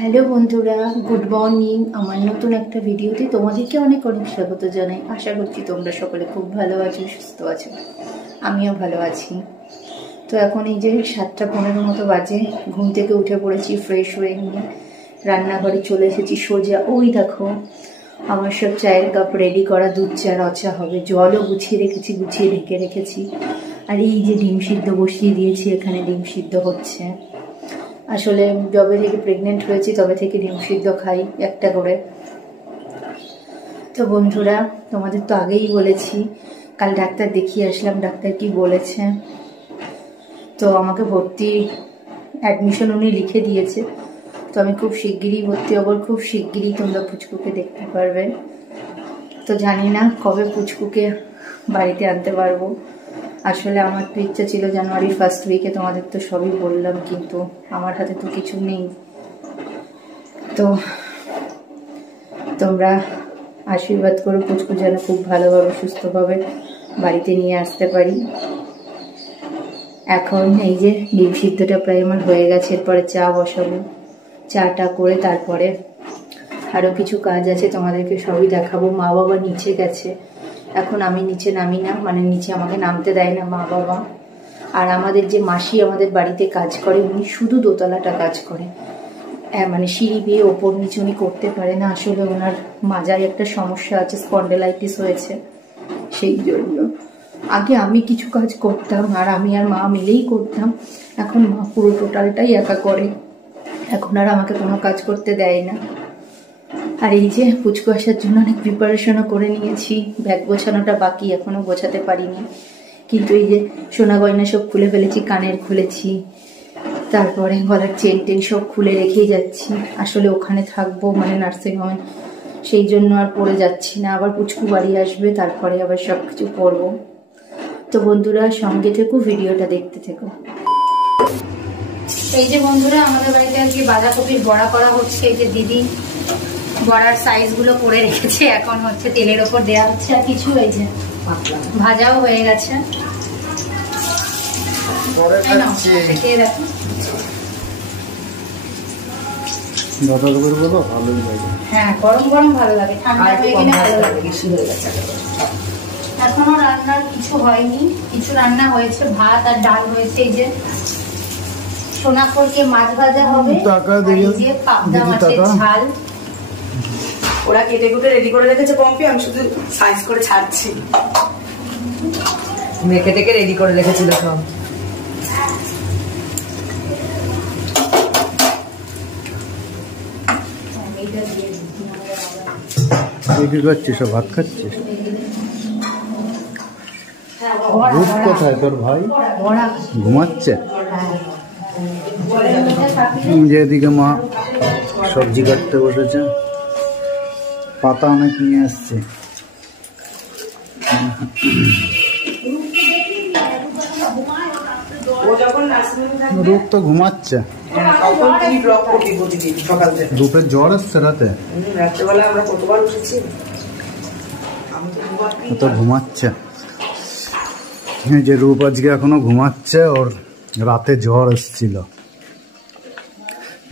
Hello বন্ধুরা, good morning. আমার নতুন একটা ভিডিওতে তোমাদেরকে অনেক অনেক স্বাগত জানাই। আশা করছি তোমরা সকলে খুব ভালো আছো, সুস্থ আছো। আমিও ভালো আছি। তো এখন এই যে 7:15 মতো বাজে, ঘুম থেকে উঠে পড়েছি, ফ্রেশ হয়ে নিয়ে রান্নাঘরে চলে এসেছি সোজা। ওই দেখো আমার সব চায়ের কাপ রেডি করা, দুধ চা রচা হবে, জলও গুছিয়ে রেখেছি, গুছিয়ে ঢেকে রেখেছি। আর এই যে ডিম সিদ্ধ বসিয়ে দিয়েছি, এখানে ডিম সিদ্ধ হচ্ছে। আসলে যবে থেকে প্রেগনেন্ট হয়েছি তবে থেকে ডিম সিদ্ধ খাই একটা করে। তো বন্ধুরা, তোমাদের তো আগেই বলেছি, কাল ডাক্তার দেখিয়ে আসলাম। ডাক্তার কি বলেছে, তো আমাকে ভর্তি অ্যাডমিশন উনি লিখে দিয়েছে। তো আমি খুব শিগগিরই ভর্তি হব, খুব শিগগিরই তোমরা পুচকুকে দেখতে পারবে। তো জানি না কবে পুচকুকে বাড়িতে আনতে পারবো। আসলে আমার তো ইচ্ছা ছিল জানুয়ারি ফার্স্ট উইকে, তোমাদের তো সবই বললাম, কিন্তু আমার হাতে তো কিছু নেই। তো তোমরা আশীর্বাদ করো পুচকু যেন খুব ভালোভাবে সুস্থভাবে বাড়িতে নিয়ে আসতে পারি। এখন এই যে ডিম সিদ্ধটা প্রায় আমার হয়ে গেছে, এরপরে চা বসাবো। চাটা করে তারপরে আরও কিছু কাজ আছে, তোমাদেরকে সবই দেখাবো। মা বাবা নিচে গেছে, এখন আমি নিচে নামি না, মানে নিচে আমাকে নামতে দেয় না মা বাবা। আর আমাদের যে মাসি আমাদের বাড়িতে কাজ করে, উনি শুধু দোতলাটা কাজ করে, মানে সিঁড়ি বেয়ে ওপর নিচে উনি করতে পারে না। আসলে ওনার মাজায় একটা সমস্যা আছে, স্পন্ডেলাইটিস হয়েছে, সেই জন্য। আগে আমি কিছু কাজ করতাম, আর আমি আর মা মিলেই করতাম। এখন মা পুরো টোটালটাই একা করে, এখন আর আমাকে কোনো কাজ করতে দেয় না। আর এই যে পুচকু আসার জন্য অনেক প্রিপারেশনও করে নিয়েছি, ব্যাগ গোছানোটা বাকি, এখনো গোছাতে পারিনি। কিন্তু এই যে সোনা গয়না সব খুলে ফেলেছি, কানের খুলেছি, তারপরে গলার চেন টেন সব খুলে রেখেই যাচ্ছি। আসলে ওখানে থাকবো, মানে নার্সিংহোমে, সেই জন্য আর পরে যাচ্ছি না। আবার পুচকু বাড়ি আসবে, তারপরে আবার সব কিছু পরবো। তো বন্ধুরা সঙ্গে থেকো, ভিডিওটা দেখতে থেকো। এই যে বন্ধুরা, আমাদের বাড়িতে আজকে বাঁধাকপির বড়া করা হচ্ছে। এই যে দিদি বড়ার সাইজগুলো করে রেখেছে, এখন হচ্ছে তেলের ওপর দেওয়া হচ্ছে। আর কিছু এই যে ভাজাও হয়ে গেছে। হ্যাঁ, গরম গরম ভালো লাগে, ঠান্ডা হয়ে গেলে ভালো লাগে। বেশি হয়ে গেছে। এখনো রান্নার কিছু হয়নি, কিছু রান্না হয়েছে, ভাত আর ডাল হয়েছে। এই যে সোনাক্ষরকে মাছ ভাজা হবে, পাবদা মাছের ঝাল। ওরা কেটে কুটে রেডি করে রেখেছে পম্পি, আমি শুধু সাইজ করে ছাড়ছি। মেখে টেকে রেডি করে রেখেছিল সব। কি করছিস, সব ভাত খাচ্ছিস? রূপ কোথায় তোর ভাই? ঘুমাচ্ছে। যেদিকে মা সবজি কাটতে বসেছে, পাতা অনেক নিয়ে আসছে। রূপ তো ঘুমাচ্ছে। রূপের জ্বর এসছে রাতে, তো ঘুমাচ্ছে। যে রূপ আজকে এখনো ঘুমাচ্ছে, ওর রাতে জ্বর এসছিল।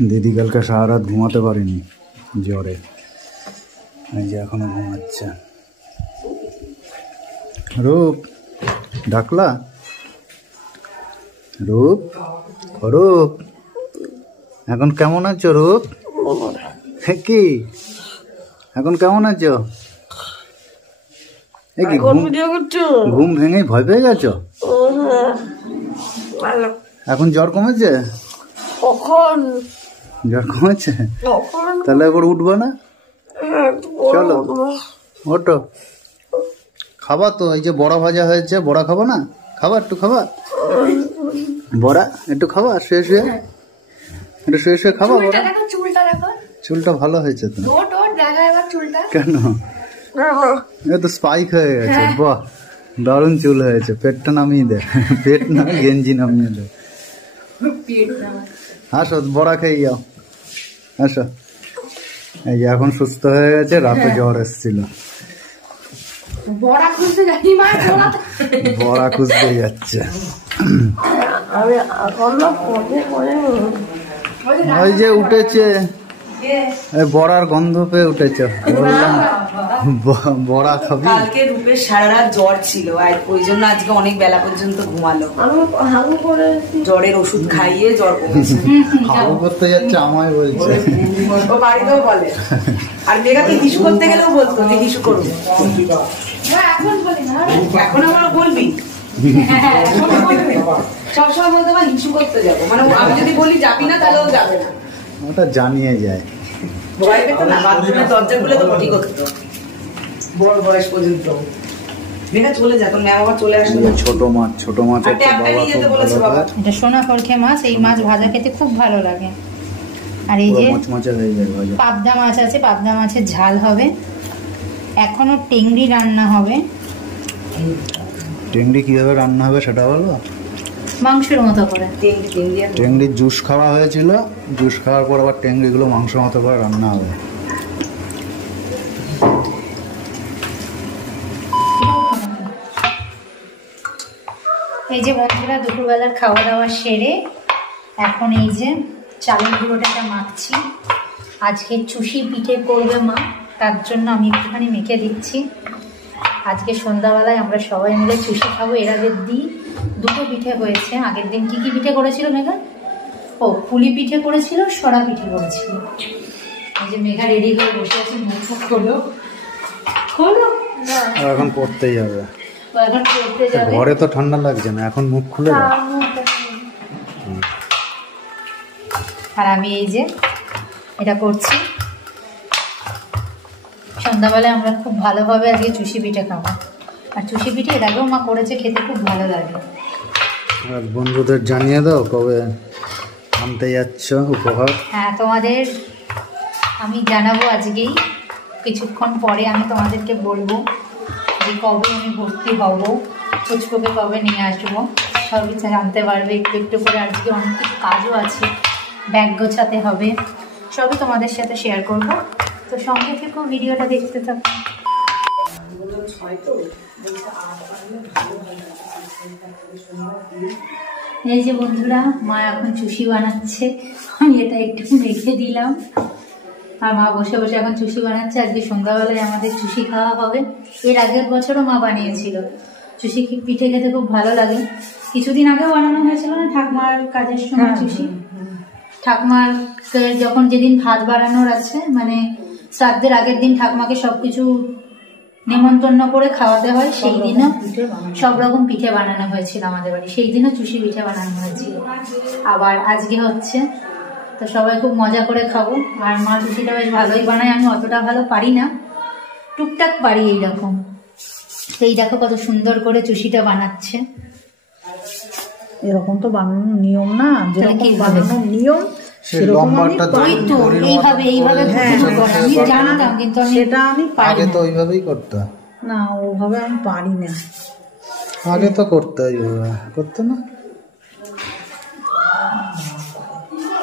দিদি কালকে সারা রাত ঘুমাতে পারিনি জ্বরে, এই যে এখনো ঘুমাচ্ছে। রূপ ডাকলা? রূপ, রূপ এখন কেমন আছো? রূপ কি এখন কেমন আছো? ঘুম ভেঙে ভয় পেয়ে গেছো? এখন জ্বর কমেছে? জ্বর কমেছে? তাহলে এবার উঠবো না? চলো ওঠো, খাবা তো। এই যে বড়া ভাজা হয়েছে, বড়া খাবো না? খাবা একটু, খাবা বড়া একটু, খাবা শুয়ে শুয়ে, একটু শুয়ে শুয়ে খাবা বড়া। চুলটা ভালো হয়েছে তো? কেন? এ তো স্পাইক হয়ে গেছে। বাহ, দারুণ চুল হয়েছে। পেটটা নামিয়ে দে, পেট না গেঞ্জি নামিয়ে দে। আসো বড়া খেয়ে যাও, আসো। এই যে এখন সুস্থ হয়ে গেছে, রাতে জ্বর এসেছিল। বড়া খুঁজতে যাচ্ছে। ওই যে উঠেছে, বড়ার গন্ধ পেয়ে উঠেছ, বড়া খাবি? কালকে রূপের সারা রাত জ্বর ছিল, আর ওই জন্য আজকে অনেক বেলা পর্যন্ত ঘুমালো। জ্বরের ওষুধ খাইয়ে জ্বর কমেছে। হাগু করতে যাচ্ছে আমায় বলছে, ও বাড়িতেও বলে। আর মেঘাকে হিসু করতে গেলেও বলতো যে হিসু করবো। এখন আমার বলবি সবসময় বলতে আমার হিসু করতে যাবো, মানে আমি যদি বলি যাবি না তাহলে ও যাবে না, ওটা জানিয়ে যায়। ভয় পেত না, বাথরুমের দরজা খুলে তো পটি করতো বড় বয়স পর্যন্ত। মেঘা চলে যা, তোর ম্যাম আবার চলে আসবে। ছোট মাছ, ছোট মাছ এটা সোনা করখে মাছ, এই মাছ ভাজা খেতে খুব ভালো লাগে। আর এই যে পাবদা মাছ আছে, পাবদা মাছের ঝাল হবে। এখনো টেংরি রান্না হবে। টেংরি কিভাবে রান্না হবে সেটা বলো? মাংসের মতো করে। টেংরির জুস খাওয়া হয়েছিল, জুস খাওয়ার পর আবার টেংরিগুলো মাংসের মতো করে রান্না হবে। এই যে বন্ধুরা দুপুরবেলার খাওয়া দাওয়া সেরে এখন এই যে চালের গুঁড়োটাকে মাখছি। আজকে চুষি পিঠে করবে মা, তার জন্য আমি একটুখানি মেখে দিচ্ছি। আজকে সন্ধ্যাবেলায় আমরা সবাই মিলে চুষি খাবো। এর আগের দিন দুটো পিঠে হয়েছে। আগের দিন কি কি পিঠে করেছিল মেঘা? ও পুলি পিঠে করেছিল, সরা পিঠে করেছিল। এই যে মেঘা রেডি হয়ে বসে আছে, মুখ খোলো খোলো, এখন পড়তেই হবে। এখন পড়তে যাবে। ঘরে তো ঠান্ডা লাগছে না, এখন মুখ খুলে দাও। আর আমি এই যে এটা করছি। সন্ধ্যাবেলায় আমরা খুব ভালোভাবে আজকে চুষি পিঠে খাবো। আর চুষি পিঠে এর আগেও মা করেছে, খেতে খুব ভালো লাগে। আর বন্ধুদের জানিয়ে দাও কবে আনতে যাচ্ছ উপহার। হ্যাঁ, তোমাদের আমি জানাবো আজকেই, কিছুক্ষণ পরে আমি তোমাদেরকে বলবো যে কবে আমি ভর্তি হব, পুচকুকে কবে নিয়ে আসবো, সবই জানতে পারবে একটু একটু করে। আজকে অনেক কিছু কাজও আছে, ব্যাগ গোছাতে হবে, সবই তোমাদের সাথে শেয়ার করব। তো সঙ্গে থেকেও ভিডিওটা দেখতে থাকো। এই যে বন্ধুরা, মা এখন চুষি বানাচ্ছে, আমি এটা একটু রেখে দিলাম। আর মা বসে বসে এখন চুষি বানাচ্ছে। আজকে সন্ধ্যাবেলায় আমাদের চুষি খাওয়া হবে। এর আগের বছরও মা বানিয়েছিল চুষি, পিঠে খেতে খুব ভালো লাগে। কিছুদিন আগেও বানানো হয়েছিল না ঠাকুমার কাজের সময় চুষি। ঠাকুমার যখন যেদিন ভাত বানানোর আছে, মানে শ্রাদ্ধের আগের দিন ঠাকুমাকে সবকিছু নেমন্তন্ন করে খাওয়াতে হয়, সেই দিনও সব রকম পিঠে বানানো হয়েছিল আমাদের বাড়ি। সেই দিনও চুষি পিঠে বানানো হয়েছিল। আবার আজকে হচ্ছে, তো সবাই খুব মজা করে খাবো। আর মা চুষিটা বেশ ভালোই বানায়, আমি অতটা ভালো পারি না, টুকটাক পারি এইরকম। এই দেখো কত সুন্দর করে চুষিটা বানাচ্ছে। এরকম তো বানানোর নিয়ম না, যেরকম বানানোর নিয়ম সেরকম এইভাবে আমি জানতাম, কিন্তু সেটা আমি আগে তো ওইভাবেই করতে না, ওভাবে আমি পারি না। আগে তো করতে ওইভাবে করতে না।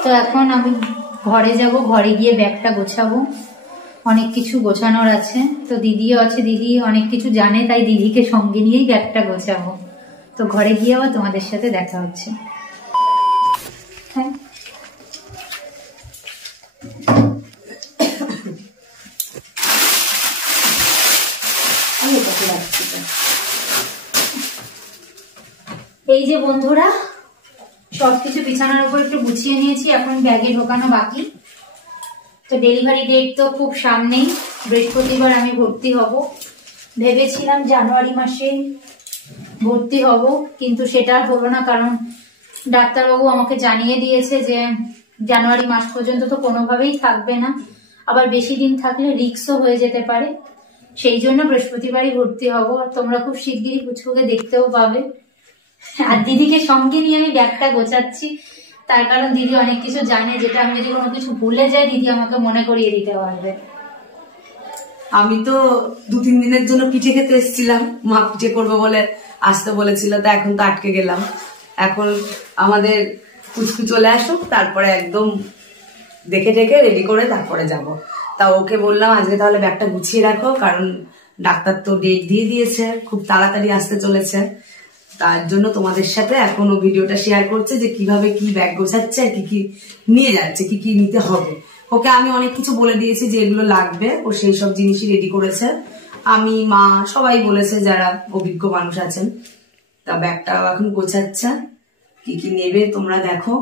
তো এখন আমি ঘরে যাব, ঘরে গিয়ে ব্যাগটা গোছাবো। অনেক কিছু গোছানোর আছে, তো দিদিও আছে, দিদি অনেক কিছু জানে, তাই দিদিকে সঙ্গে নিয়েই ব্যাগটা গোছাবো। তো ঘরে গিয়ে আবার তোমাদের সাথে দেখা হচ্ছে। হ্যাঁ, এই যে বন্ধুরা, সবকিছু বিছানার উপর একটু গুছিয়ে নিয়েছি, এখন ব্যাগে ঢোকানো বাকি। তো ডেলিভারি ডেট তো খুব সামনেই, বৃহস্পতিবার আমি ভর্তি হব। ভেবেছিলাম জানুয়ারি মাসে ভর্তি হব, কিন্তু সেটা আর হলো না, কারণ ডাক্তারবাবু আমাকে জানিয়ে দিয়েছে যে জানুয়ারি মাস পর্যন্ত তো কোনোভাবেই থাকবে না, আবার বেশি দিন থাকলে রিস্কও হয়ে যেতে পারে। সেই জন্য বৃহস্পতিবারই ভর্তি হব। আর তোমরা খুব শিগগিরই পুচকুকে দেখতেও পাবে। আর দিদিকে সঙ্গে নিয়ে আমি ব্যাগটা গোছাচ্ছি, তার কারণ দিদি অনেক কিছু জানে, যেটা আমি যদি কোনো কিছু ভুলে যাই দিদি আমাকে মনে করিয়ে দিতে পারবে। আমি তো 2-3 দিনের জন্য পিঠে খেতে এসেছিলাম, মা পিঠে করবো বলে আসতে বলেছিল, তা এখন তো আটকে গেলাম। এখন আমাদের পুচকু চলে আসুক, তারপরে একদম দেখে টেকে রেডি করে তারপরে যাব। তা ওকে বললাম আজকে তাহলে ব্যাগটা গুছিয়ে রাখো, কারণ ডাক্তার তো ডেট দিয়ে দিয়েছে, খুব তাড়াতাড়ি আসতে চলেছে। তার জন্য তোমাদের সাথে এখন ও ভিডিওটা শেয়ার করছে যে কিভাবে কি ব্যাগ গোছাচ্ছে আর কি কি নিয়ে যাচ্ছে, কি কি নিতে হবে। ওকে আমি অনেক কিছু বলে দিয়েছি যে এগুলো লাগবে, ও সেই সব জিনিসই রেডি করেছে। আমি, মা, সবাই বলেছে যারা অভিজ্ঞ মানুষ আছেন। তা ব্যাগটা এখন গোছাচ্ছে, কি কি নেবে তোমরা দেখো,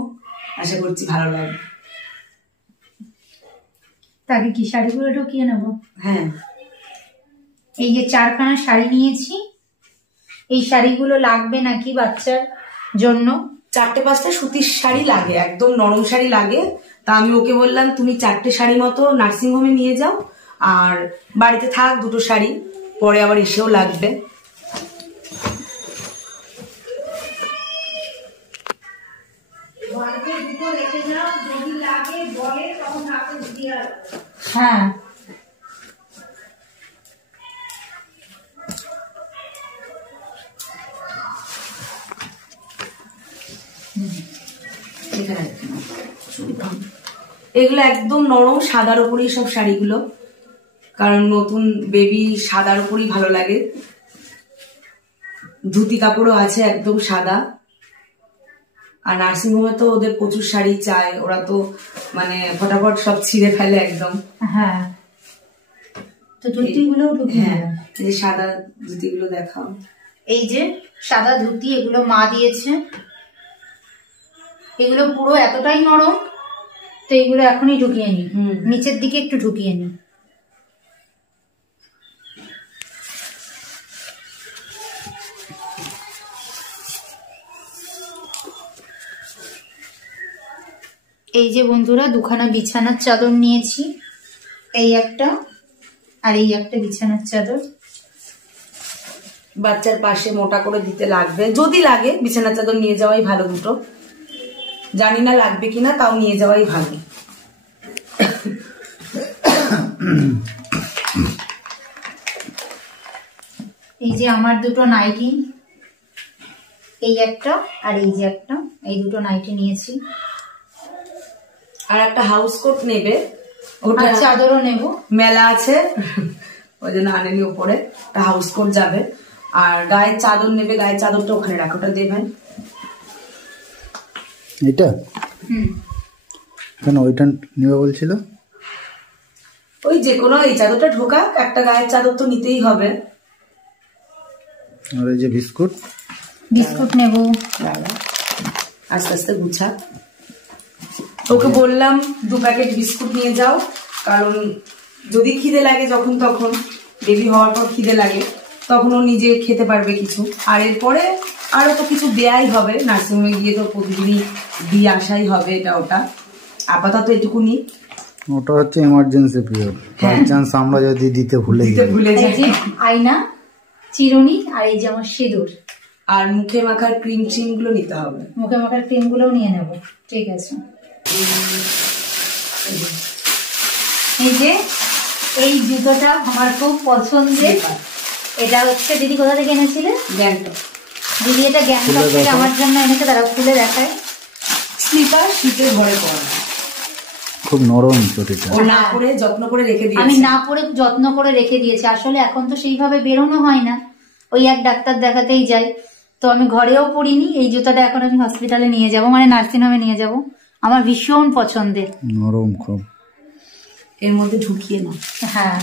আশা করছি ভালো লাগবে। তাকে কি শাড়িগুলো ঢুকিয়ে নেবো? হ্যাঁ, এই যে 4খানা শাড়ি নিয়েছি, এই শাড়িগুলো লাগবে নাকি বাচ্চার জন্য? 4-5টা সুতির শাড়ি লাগে, একদম নরম শাড়ি লাগে। তা আমি ওকে বললাম তুমি 4টে শাড়ি মতো নার্সিং হোমে নিয়ে যাও, আর বাড়িতে থাক 2টো শাড়ি, পরে আবার এসেও লাগবে। হ্যাঁ, এগুলো একদম নরম সাদার উপরেই সব শাড়িগুলো, কারণ নতুন বেবি সাদার উপরই ভালো লাগে। ধুতি কাপড়ও আছে একদম সাদা। আর নার্সিং হোমে তো ওদের প্রচুর শাড়ি চায়, ওরা তো মানে ফটাফট সব ছিঁড়ে ফেলে একদম। হ্যাঁ, তো ধুতিগুলো ঢুকিয়ে হ্যাঁ, নেবো। এই যে সাদা ধুতিগুলো দেখাও। এই যে সাদা ধুতি, এগুলো মা দিয়েছে। এগুলো পুরো এতটাই নরম, তো এগুলো এখনই ঢুকিয়ে নি, নিচের দিকে একটু ঢুকিয়ে নি। এই যে বন্ধুরা 2খানা বিছানার চাদর নিয়েছি, এই একটা আর এই একটা বিছানার চাদর। বাচ্চার পাশে মোটা করে দিতে লাগবে, যদি লাগে বিছানা চাদর নিয়ে যাওয়াই ভালো দুটো। জানি না লাগবে কিনা, তাও নিয়ে যাওয়াই ভালো। এই যে আমার 2টো নাইটি, এই একটা আর এই যে একটা, এই 2টো নাইটি নিয়েছি। আর একটা হাউস কোট নেবে, ওটা চাদরও নেব, মেলা আছে ওই জন্য আনেনি ওপরে। হাউস কোট যাবে। আর গায়ের চাদর নেবে, গায়ের চাদরটা ওখানে রাখো, ওটা দেবেন। এটা কেন ওইটা নেবে বলছিল? ওই যে কোনো এই চাদরটা ঢোকা, একটা গায়ের চাদর তো নিতেই হবে। আর এই যে বিস্কুট, বিস্কুট নেব। আস্তে আস্তে গুছা। ওকে বললাম 2 প্যাকেট বিস্কুট নিয়ে যাও, কারণ যদি খিদে লাগে যখন তখন, বেবি হওয়ার পর খিদে লাগে, তখন ও নিজে খেতে পারবে কিছু। আর এরপরে আরো তো কিছু দেয়াই হবে, নার্সিংহোমে গিয়ে তো প্রতিদিনই দিয়ে আসাই হবে এটা ওটা। আপাতত এটুকুনি। ওটা হচ্ছে এমার্জেন্সি পিরিয়ড, বাই চান্স আমরা যদি দিতে ভুলে যাই। এই যে আয়না, চিরুনি, আর এই যে আমার সিঁদুর। আর মুখে মাখার ক্রিম গুলো নিতে হবে। মুখে মাখার ক্রিম গুলোও নিয়ে নেব। ঠিক আছে। এই যে এই জুতোটা আমার খুব পছন্দের। এটা হচ্ছে দিদি কোথা থেকে এনেছিলে? গ্যাংটক। দিদি এটা গ্যাংটক থেকে আমার জন্য এনেছে, তারা খুলে দেখায়। স্লিপার, শীতের ঘরে পরা, খুব নরম চটিটা। ও না পরে যত্ন করে রেখে দিয়েছে। আমি না পরে যত্ন করে রেখে দিয়েছি। আসলে এখন তো সেইভাবে বেরোনো হয় না, ওই এক ডাক্তার দেখাতেই যাই, তো আমি ঘরেও পরিনি। এই জুতাটা এখন আমি হসপিটালে নিয়ে যাব, মানে নার্সিং হোমে নিয়ে যাব। আমার ভীষণ পছন্দের, নরম খুব। এর মধ্যে ঢুকিয়ে নাও। হ্যাঁ।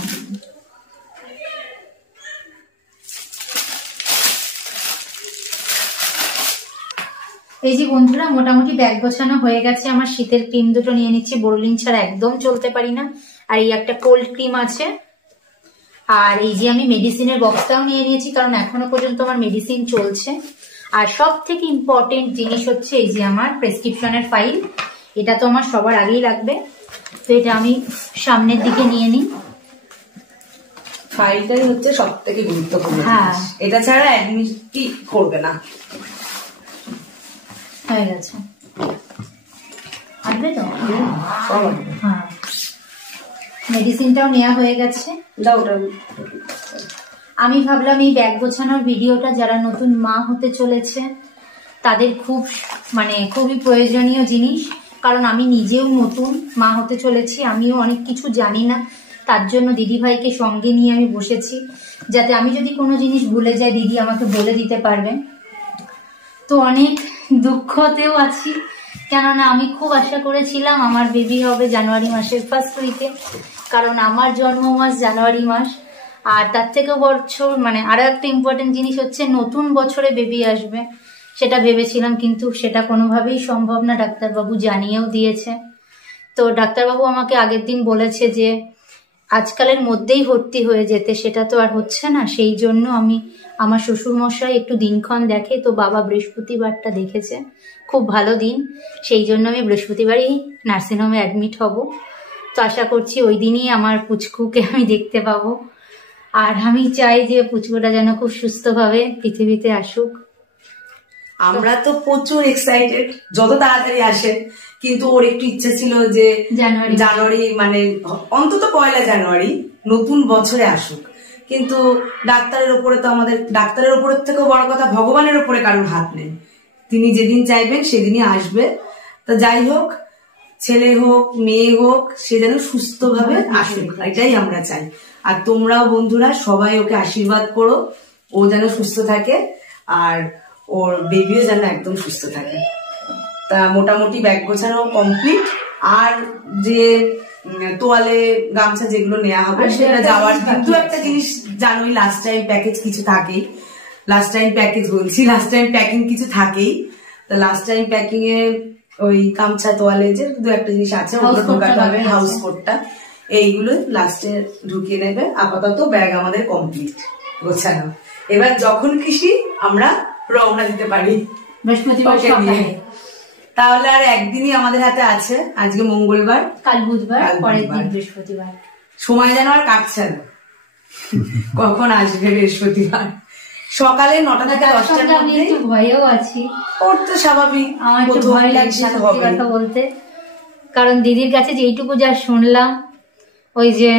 এই যে বন্ধুরা মোটামুটি ব্যাগ গোছানো হয়ে গেছে। আমার শীতের ক্রিম দুটো নিয়ে নিচ্ছি, বোরোলিন ছাড়া একদম চলতে পারি না। আর এই একটা কোল্ড ক্রিম আছে। আর এই যে আমি মেডিসিনের বক্সটাও নিয়ে নিয়েছি, কারণ এখনো পর্যন্ত আমার মেডিসিন চলছে। আর সব থেকে ইম্পর্টেন্ট জিনিস হচ্ছে এই যে আমার প্রেসক্রিপশনের ফাইল। এটা তো আমার সবার আগেই লাগবে, তো এটা আমি সামনের দিকে নিয়ে নিই। ফাইলটাই হচ্ছে সব থেকে গুরুত্বপূর্ণ। হ্যাঁ, এটা ছাড়া অ্যাডমিটই করবে না। হয়ে গেছে, আসবে তো? হ্যাঁ, মেডিসিনটাও নেওয়া হয়ে গেছে। দাও ওটা। আমি ভাবলাম এই ব্যাগ গোছানোর ভিডিওটা যারা নতুন মা হতে চলেছে তাদের খুবই প্রয়োজনীয় জিনিস। কারণ আমি নিজেও নতুন মা হতে চলেছি, আমিও অনেক কিছু জানি না। তার জন্য দিদিভাইকে সঙ্গে নিয়ে আমি বসেছি, যাতে আমি যদি কোনো জিনিস ভুলে যাই দিদি আমাকে বলে দিতে পারবে। তো অনেক দুঃখতেও আছি কেননা আমি খুব আশা করেছিলাম আমার বেবি হবে জানুয়ারি মাসের ফার্স্ট উইকে, কারণ আমার জন্ম মাস জানুয়ারি মাস। আর তার থেকে বছর মানে আরো একটা ইম্পর্টেন্ট জিনিস হচ্ছে নতুন বছরে বেবি আসবে, সেটা ভেবেছিলাম, কিন্তু সেটা কোনোভাবেই সম্ভব না, ডাক্তারবাবু জানিয়েও দিয়েছে। তো ডাক্তারবাবু আমাকে আগের দিন বলেছে যে আজকালের মধ্যেই ভর্তি হয়ে যেতে, সেটা তো আর হচ্ছে না। সেই জন্য আমি আমার শ্বশুরমশাই একটু দিনক্ষণ দেখে, তো বাবা বৃহস্পতিবারটা দেখেছে, খুব ভালো দিন, সেই জন্য আমি বৃহস্পতিবারই নার্সিংহোমে অ্যাডমিট হব। তো আশা করছি ওই দিনই আমার পুচকুকে আমি দেখতে পাবো। আর আমি চাই যে পুচকুটা যেন খুব সুস্থভাবে পৃথিবীতে আসুক। আমরা তো প্রচুর এক্সাইটেড যত তাড়াতাড়ি আসে, কিন্তু ওর একটু ইচ্ছে ছিল যে জানুয়ারি মানে অন্তত 1 জানুয়ারি নতুন বছরে আসুক। কিন্তু ডাক্তারের উপরে তো আমাদের, ডাক্তারের উপরের থেকেও বড় কথা ভগবানের উপরে কারোর হাত নেই, তিনি যেদিন চাইবেন সেদিনই আসবে। তো যাই হোক, ছেলে হোক মেয়ে হোক, সে যেন সুস্থভাবে আসুক, এটাই আমরা চাই। আর তোমরাও বন্ধুরা সবাই ওকে আশীর্বাদ করো, ও যেন সুস্থ থাকে আর ওর বেবিও যেন একদম সুস্থ থাকে। তা মোটামুটি ব্যাগ গোছানো কমপ্লিট। আর যে তোয়ালে গামছা যেগুলো নেওয়া হবে সেটা যাওয়ার কিন্তু একটা জিনিস জানোই, লাস্ট টাইম প্যাকেজ কিছু থাকেই, লাস্ট টাইম প্যাকেজ বলছি, লাস্ট টাইম প্যাকিং কিছু থাকেই। তো লাস্ট টাইম প্যাকিং এ ওই গামছা তোয়ালে যে দু একটা জিনিস আছে ওগুলো ঢোকাতে হবে, হাউস কোটটা, এইগুলো লাস্টে ঢুকিয়ে নেবে। আপাতত ব্যাগ আমাদের কমপ্লিট গোছানো। এবার যখন খুশি আমরা রওনা দিতে পারি বৃহস্পতিবার সকালে। তাহলে আর একদিনই আমাদের হাতে আছে, আজকে মঙ্গলবার, কাল বুধবার, পরের দিন বৃহস্পতিবার। সময় যেন আর কাটছে না, কখন আসবে বৃহস্পতিবার। সকালে 9টা থেকে 10টার আমি মধ্যে। একটু ভয়েও আছি, ওর তো স্বাভাবিক, আমার একটু ভয় লাগছে সত্যি কথা বলতে, কারণ দিদির কাছে যেইটুকু যা শুনলাম, ওই যে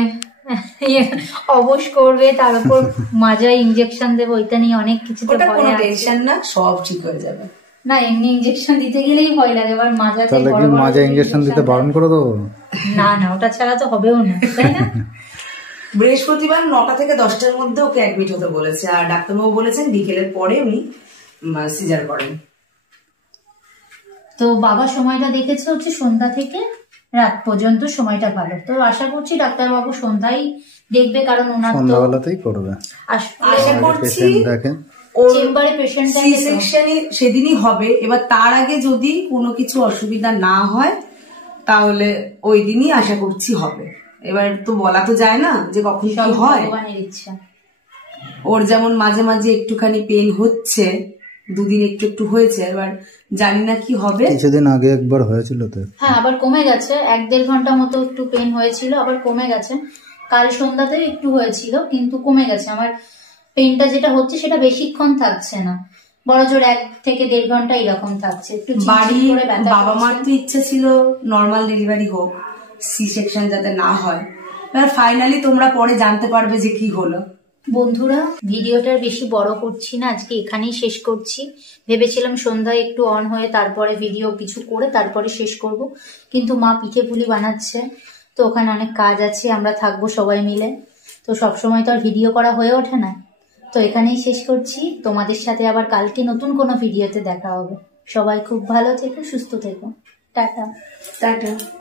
অবশ করবে, তার উপর মাজায় ইনজেকশন দেবে, ওইটা নিয়ে অনেক কিছুতে ভয় আছে। টেনশন না, সব ঠিক হয়ে যাবে। না এমনি ইনজেকশন দিতে গেলেই ভয় লাগে, এবার মাজাতে তাহলে কি মাজা ইনজেকশন দিতে বারণ করে দেবো? না না, ওটা ছাড়া তো হবেও না, তাই না? বৃহস্পতিবার 9টা থেকে 10টার মধ্যে ওকে অ্যাডমিট হতে বলেছে, আর ডাক্তারবাবু বলেছেন বিকেলের পরে উনি সিজার করেন। তো বাবা সময়টা দেখেছে হচ্ছে সন্ধ্যা থেকে রাত পর্যন্ত, সময়টা ভালো। তো আশা করছি ডাক্তারবাবু সন্ধ্যায় দেখবে, কারণ ওনার তো সন্ধ্যাবেলাতেই করবে আশা করছি। দেখেন চেম্বারে পেশেন্ট সেদিনই হবে। এবার তার আগে যদি কোনো কিছু অসুবিধা না হয় তাহলে ওই দিনই আশা করছি হবে। এবার তো বলা তো যায় না যে কখন কি হয়, ভগবানের ইচ্ছা। ওর যেমন মাঝে মাঝে একটুখানি পেন হচ্ছে, দুদিন একটু একটু হয়েছে, এবার জানি না কি হবে। কিছুদিন আগে একবার হয়েছিল তো, হ্যাঁ আবার কমে গেছে, 1-1.5 ঘন্টা মতো একটু পেন হয়েছিল, আবার কমে গেছে। কাল সন্ধ্যাতে একটু হয়েছিল কিন্তু কমে গেছে। আমার পেনটা যেটা হচ্ছে সেটা বেশিক্ষণ থাকছে না, বড় জোর 1 থেকে 1.5 ঘন্টা এরকম থাকছে। একটু বাবা মার তো ইচ্ছে ছিল নর্মাল ডেলিভারি হোক, সি সেকশন যাতে না হয়। এবার ফাইনালি তোমরা পরে জানতে পারবে যে কি হলো। বন্ধুরা ভিডিওটা বেশি বড় করছি না, আজকে এখানেই শেষ করছি। ভেবেছিলাম সন্ধ্যায় একটু অন হয়ে তারপরে ভিডিও কিছু করে তারপরে শেষ করব, কিন্তু মা পিঠে পুলি বানাচ্ছে, তো ওখানে অনেক কাজ আছে, আমরা থাকবো সবাই মিলে, তো সবসময় তো আর ভিডিও করা হয়ে ওঠে না। তো এখানেই শেষ করছি, তোমাদের সাথে আবার কালকে নতুন কোনো ভিডিওতে দেখা হবে। সবাই খুব ভালো থেকো, সুস্থ থেকো, টাটা।